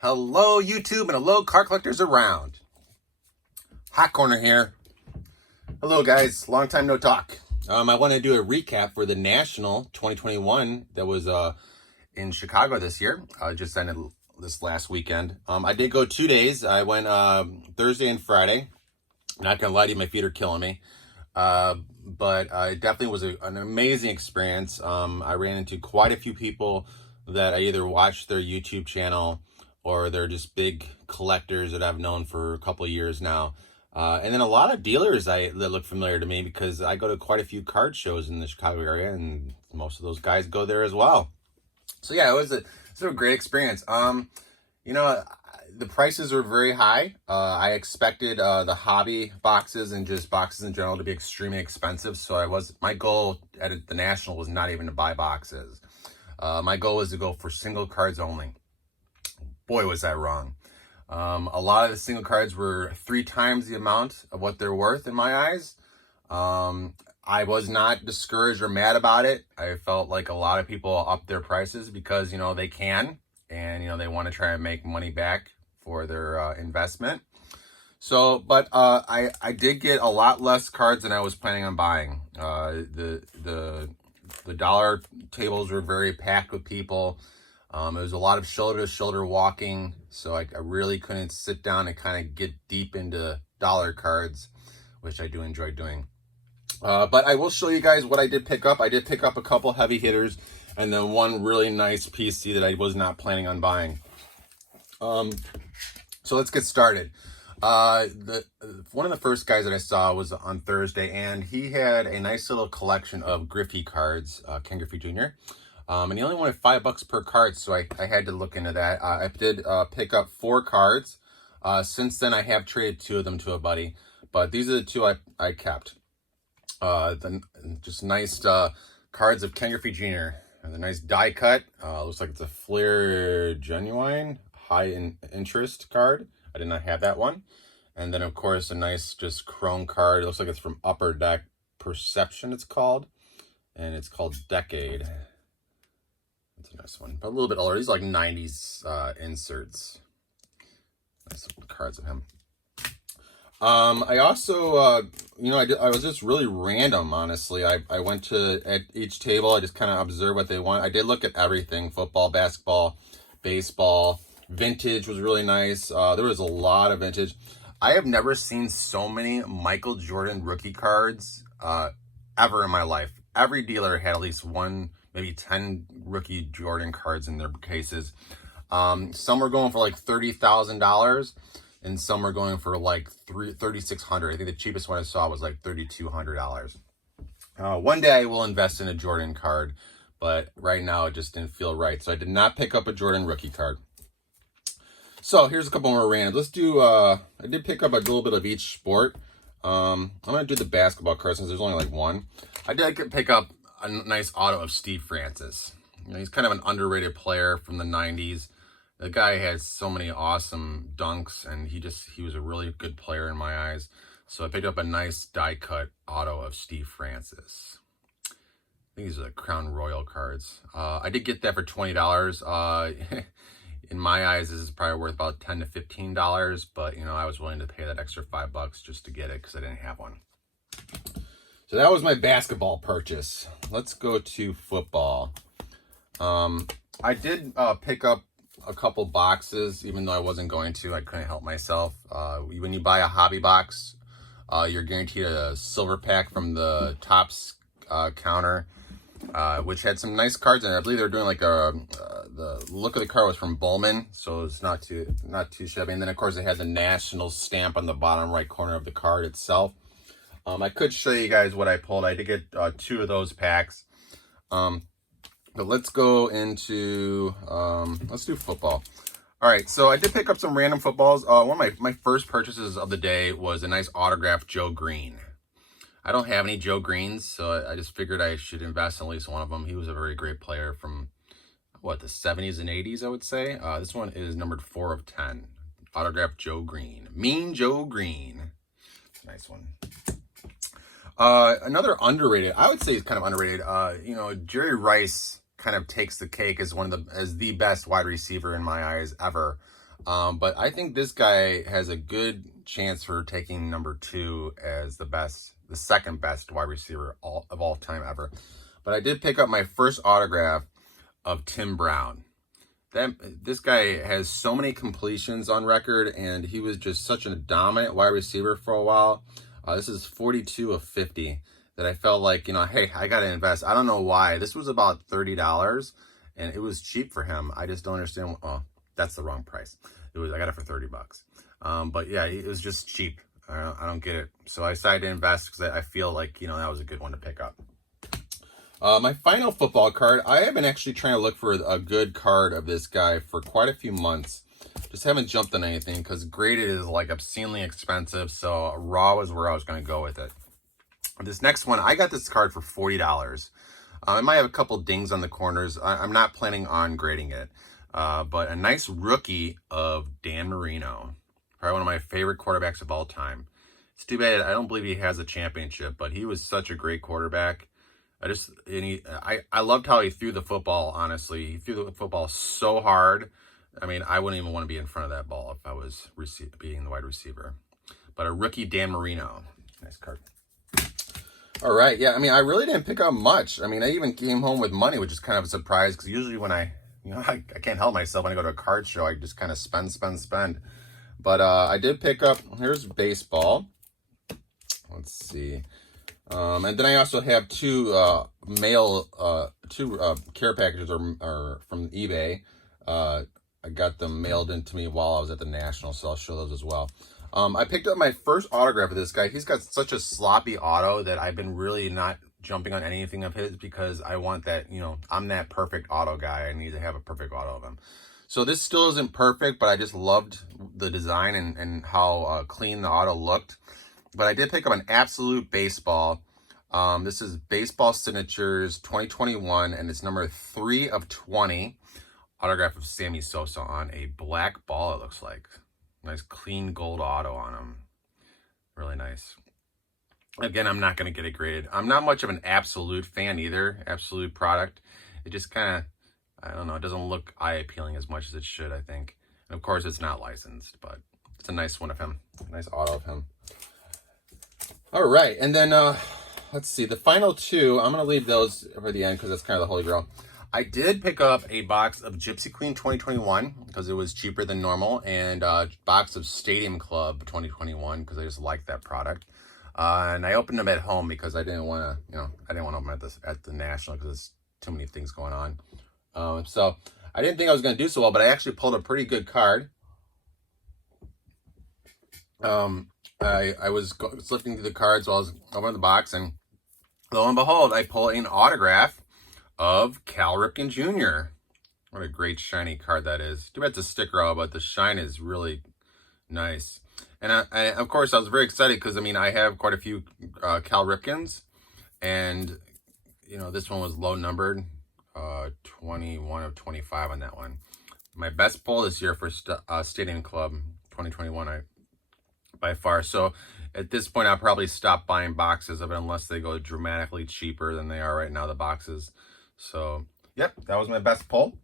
Hello, YouTube, and hello, car collectors around. Hot Corner here. Hello, guys. Long time no talk. I want to do a recap for the National 2021 that was in Chicago this year. Just ended this last weekend. I did go 2 days. I went Thursday and Friday. Not gonna lie to you, my feet are killing me. But it definitely was an amazing experience. I ran into quite a few people that I either watched their YouTube channel or they're just big collectors that I've known for a couple of years now. And then a lot of dealers that look familiar to me because I go to quite a few card shows in the Chicago area, and most of those guys go there as well. So yeah, it was a great experience. The prices are very high. I expected the hobby boxes and just boxes in general to be extremely expensive. So my goal at the National was not even to buy boxes. My goal was to go for single cards only. Boy, was I wrong. A lot of the single cards were 3 times the amount of what they're worth in my eyes. I was not discouraged or mad about it. I felt like a lot of people up their prices because, they can, and, they want to try and make money back for their investment. So, but I did get a lot less cards than I was planning on buying. The dollar tables were very packed with people. It was a lot of shoulder to shoulder walking, so I really couldn't sit down and kind of get deep into dollar cards, which I do enjoy doing. But I will show you guys what I did pick up. I did pick up a couple heavy hitters and then one really nice PC that I was not planning on buying. So let's get started. One of the first guys that I saw was on Thursday, and he had a nice little collection of Griffey cards, Ken Griffey Jr., and he only wanted $5 per card, so I had to look into that. I did pick up 4 cards. Since then, I have traded 2 of them to a buddy, but these are the 2 I kept. Just nice cards of Ken Griffey Jr. And the nice die cut. Looks like it's a Flair Genuine high interest card. I did not have that one. And then, of course, a nice just chrome card. It looks like it's from Upper Deck Perception, it's called. And it's called Decade. That's a nice one, but a little bit older. These are like 90s inserts. Nice cards of him. I also, I was just really random, honestly. I went to at each table. I just kind of observed what they want. I did look at everything: football, basketball, baseball. Vintage was really nice. There was a lot of vintage. I have never seen so many Michael Jordan rookie cards ever in my life. Every dealer had at least 1, maybe 10 rookie Jordan cards in their cases. Some were going for like $30,000 and some were going for like $3,600. I think the cheapest one I saw was like $3,200. One day I will invest in a Jordan card, but right now it just didn't feel right. So I did not pick up a Jordan rookie card. So here's a couple more randoms. Let's do, I did pick up a little bit of each sport. I'm going to do the basketball card since there's only like 1. I did pick up a nice auto of Steve Francis. He's kind of an underrated player from the 90s. The guy had so many awesome dunks, and he was a really good player in my eyes. So I picked up a nice die cut auto of Steve Francis. I think these are the Crown Royal cards. I did get that for $20. In my eyes, this is probably worth about $10 to $15, but I was willing to pay that extra $5 just to get it because I didn't have one. So that was my basketball purchase. Let's go to football. I did pick up a couple boxes, even though I wasn't going to. I couldn't help myself. When you buy a hobby box, you're guaranteed a silver pack from the Topps counter, which had some nice cards in it. I believe they were doing like the look of the card was from Bowman, so it's not too shabby. And then of course it had the National stamp on the bottom right corner of the card itself. I could show you guys what I pulled. I did get 2 of those packs. But let's go into, let's do football. All right, so I did pick up some random footballs. One of my first purchases of the day was a nice autographed Joe Green. I don't have any Joe Greens, so I just figured I should invest in at least one of them. He was a very great player from, the 70s and 80s, I would say. This one is numbered 4 of 10. Autographed Joe Green. Mean Joe Green. Nice one. Another underrated, I would say it's kind of underrated. Jerry Rice kind of takes the cake as as the best wide receiver in my eyes ever. But I think this guy has a good chance for taking number 2 as the second best wide receiver of all time ever. But I did pick up my first autograph of Tim Brown. This guy has so many completions on record, and he was just such a dominant wide receiver for a while. This is 42 of 50 that I felt like, hey, I got to invest. I don't know why. This was about $30, and it was cheap for him. I just don't understand. Oh, that's the wrong price. I got it for $30. But yeah, it was just cheap. I don't get it. So I decided to invest because I feel like, that was a good one to pick up. My final football card, I have been actually trying to look for a good card of this guy for quite a few months. Just haven't jumped on anything because graded is like obscenely expensive. So raw was where I was going to go with it. This next one, I got this card for $40. It might have a couple dings on the corners. I'm not planning on grading it. But a nice rookie of Dan Marino. Probably one of my favorite quarterbacks of all time. It's too bad I don't believe he has a championship, but he was such a great quarterback. I loved how he threw the football, honestly. He threw the football so hard. I mean, I wouldn't even want to be in front of that ball if I was being the wide receiver. But a rookie Dan Marino. Nice card. All right. Yeah, I mean, I really didn't pick up much. I mean, I even came home with money, which is kind of a surprise because usually when I can't help myself when I go to a card show. I just kind of spend. But I did pick up, here's baseball. Let's see. And then I also have two care packages or from eBay. I got them mailed into me while I was at the National, so I'll show those as well. I picked up my first autograph of this guy. He's got such a sloppy auto that I've been really not jumping on anything of his because I want that, I'm that perfect auto guy. I need to have a perfect auto of him. So this still isn't perfect, but I just loved the design and how clean the auto looked. But I did pick up an Absolute Baseball. This is Baseball Signatures 2021, and it's number 3 of 20. Autograph of Sammy Sosa on a black ball, it looks like. Nice clean gold auto on him. Really nice. Again, I'm not going to get it graded. I'm not much of an Absolute fan either. Absolute product. It just kind of, I don't know, it doesn't look eye-appealing as much as it should, I think. And of course, it's not licensed, but it's a nice one of him. A nice auto of him. All right, and then let's see. The final two, I'm going to leave those for the end because that's kind of the holy grail. I did pick up a box of Gypsy Queen 2021 because it was cheaper than normal, and a box of Stadium Club 2021 because I just liked that product. And I opened them at home because I didn't want to, I didn't want to open them at the National because there's too many things going on. So I didn't think I was going to do so well, but I actually pulled a pretty good card. I was lifting through the cards while I was opening the box, and lo and behold, I pull an autograph of Cal Ripken Jr. What a great shiny card that is. Too bad it's a sticker out, but the shine is really nice. And I of course, I was very excited because, I have quite a few Cal Ripkens, and, this one was low numbered, 21 of 25 on that one. My best pull this year for Stadium Club 2021, by far. So at this point, I'll probably stop buying boxes of it unless they go dramatically cheaper than they are right now, the boxes. So, yep, that was my best pull.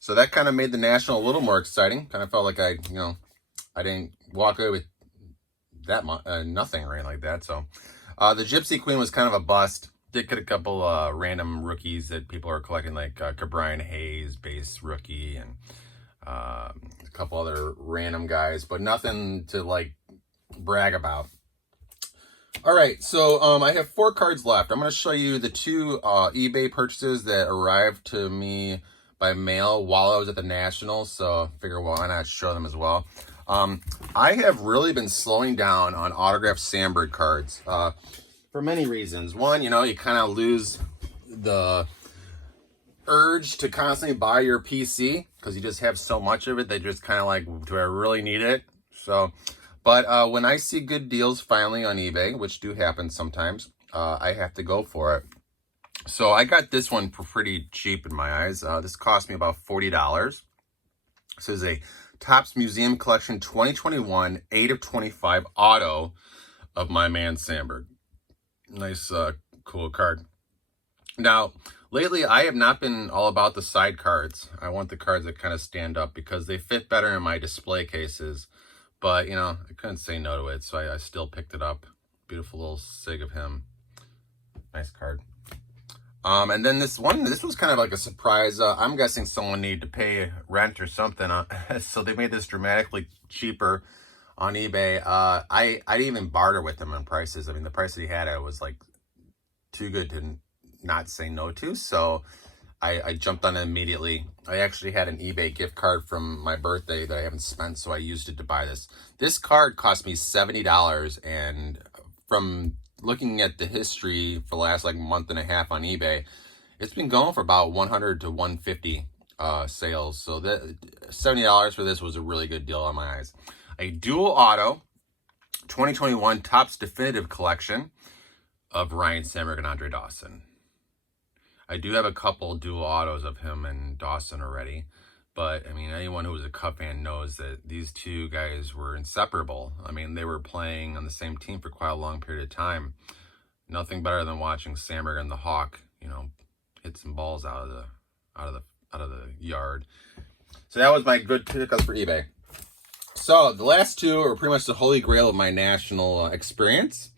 So that kind of made the National a little more exciting. Kind of felt like I didn't walk away with that nothing or anything like that. So the Gypsy Queen was kind of a bust. Did get a couple random rookies that people are collecting, like Cabrian Hayes, base rookie, and a couple other random guys, but nothing to brag about. All right, so I have 4 cards left. I'm going to show you the 2 eBay purchases that arrived to me by mail while I was at the National, so I figure why not show them as well. I have really been slowing down on autographed Sandberg cards for many reasons. One, you kind of lose the urge to constantly buy your PC because you just have so much of it that you're just kind of do I really need it? So, but when I see good deals finally on eBay, which do happen sometimes, I have to go for it. So I got this one for pretty cheap in my eyes. This cost me about $40. This is a Topps Museum Collection 2021 8 of 25 auto of my man Sandberg. Nice, cool card. Now, Lately, I have not been all about the side cards. I want the cards that kind of stand up because they fit better in my display cases. But, you know, I couldn't say no to it, so I still picked it up. Beautiful little sig of him. Nice card. And then this was kind of like a surprise. I'm guessing someone needed to pay rent or something. So they made this dramatically cheaper on eBay. I didn't even barter with him on prices. I mean, the price that he had, I was like too good to not say no to. So I jumped on it immediately. I actually had an eBay gift card from my birthday that I haven't spent, so I used it to buy this. This card cost me $70, and from looking at the history for the last like month and a half on eBay, it's been going for about 100 to 150 sales. So that $70 for this was a really good deal on my eyes. A dual auto 2021 Topps Definitive Collection of Ryan Sandberg and Andre Dawson. I do have a couple dual autos of him and Dawson already, but I mean, anyone who was a Cub fan knows that these two guys were inseparable. I mean, they were playing on the same team for quite a long period of time. Nothing better than watching Sandberg and the Hawk, you know, hit some balls out of the yard. So that was my good pickups for eBay. So the last two are pretty much the holy grail of my national experience.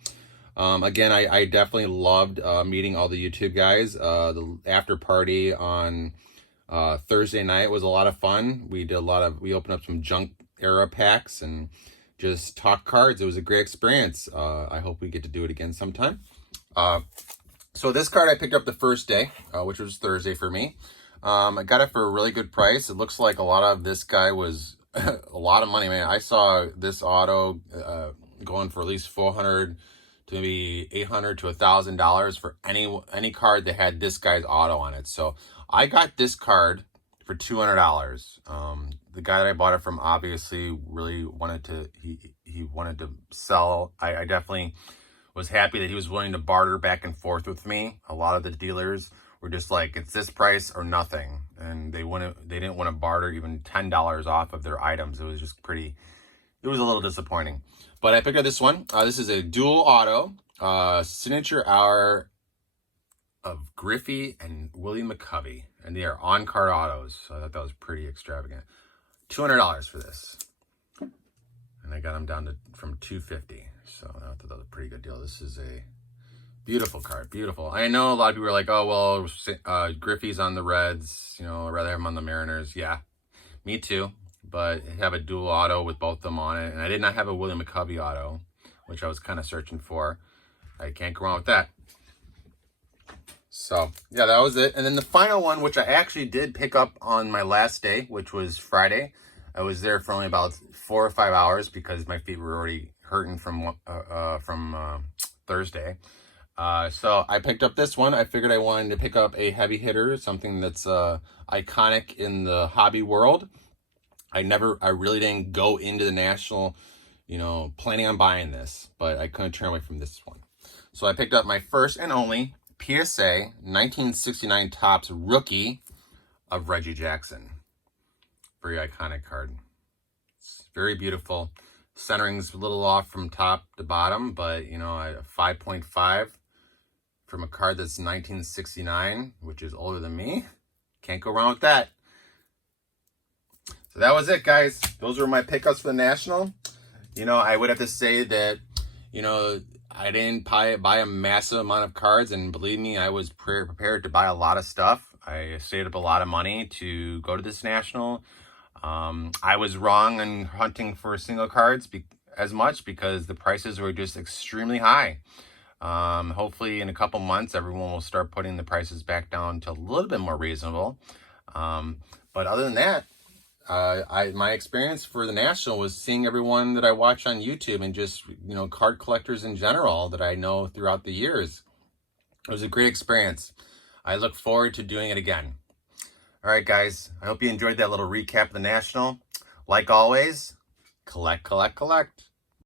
Again, I definitely loved meeting all the YouTube guys. The after party on Thursday night was a lot of fun. We opened up some junk era packs and just talked cards. It was a great experience. I hope we get to do it again sometime. So this card I picked up the first day, which was Thursday for me. I got it for a really good price. It looks like a lot of this guy was a lot of money, man. I saw this auto going for at least $400 to maybe $800 to $1,000 for any card that had this guy's auto on it. So I got this card for $200. The guy that I bought it from obviously really wanted to, he wanted to sell. I definitely was happy that he was willing to barter back and forth with me. A lot of the dealers were just like, it's this price or nothing. And they didn't want to barter even $10 off of their items. It was just it was a little disappointing. But I picked up this one. This is a dual auto, signature hour of Griffey and William McCovey. And they are on-card autos. So I thought that was pretty extravagant. $200 for this. And I got them down from $250. So I thought that was a pretty good deal. This is a beautiful card. Beautiful. I know a lot of people are like, oh, well, Griffey's on the Reds. You know, I'd rather have him on the Mariners. Yeah, me too. But I have a dual auto with both of them on it. And I did not have a William McCovey auto, which I was kind of searching for. I can't go wrong with that. So, yeah, that was it. And then the final one, which I actually did pick up on my last day, which was Friday. I was there for only about 4 or 5 hours because my feet were already hurting from Thursday. So I picked up this one. I figured I wanted to pick up a heavy hitter, something that's iconic in the hobby world. I really didn't go into the National, you know, planning on buying this, but I couldn't turn away from this one. So I picked up my first and only PSA 1969 Topps rookie of Reggie Jackson. Very iconic card. It's very beautiful. Centering's a little off from top to bottom, but, you know, a 5.5 from a card that's 1969, which is older than me. Can't go wrong with that. So that was it, guys. Those were my pickups for the National. You know, I would have to say that, you know, I didn't buy a massive amount of cards, and believe me, I was prepared to buy a lot of stuff. I saved up a lot of money to go to this National. I was wrong in hunting for single cards as much because the prices were just extremely high. Hopefully in a couple months, everyone will start putting the prices back down to a little bit more reasonable. But other than that, my experience for the National was seeing everyone that I watch on YouTube and just, you know, card collectors in general that I know throughout the years. It was a great experience. I look forward to doing it again. All right, guys, I hope you enjoyed that little recap of the National. Like always, collect, collect, collect.